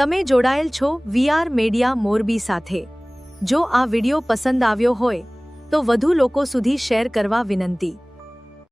તમે જોડાયેલ છો વીઆર મીડિયા મોરબી સાથે। જો આ વિડિયો પસંદ આવ્યો હોય તો વધુ લોકો સુધી શેર કરવા વિનંતી।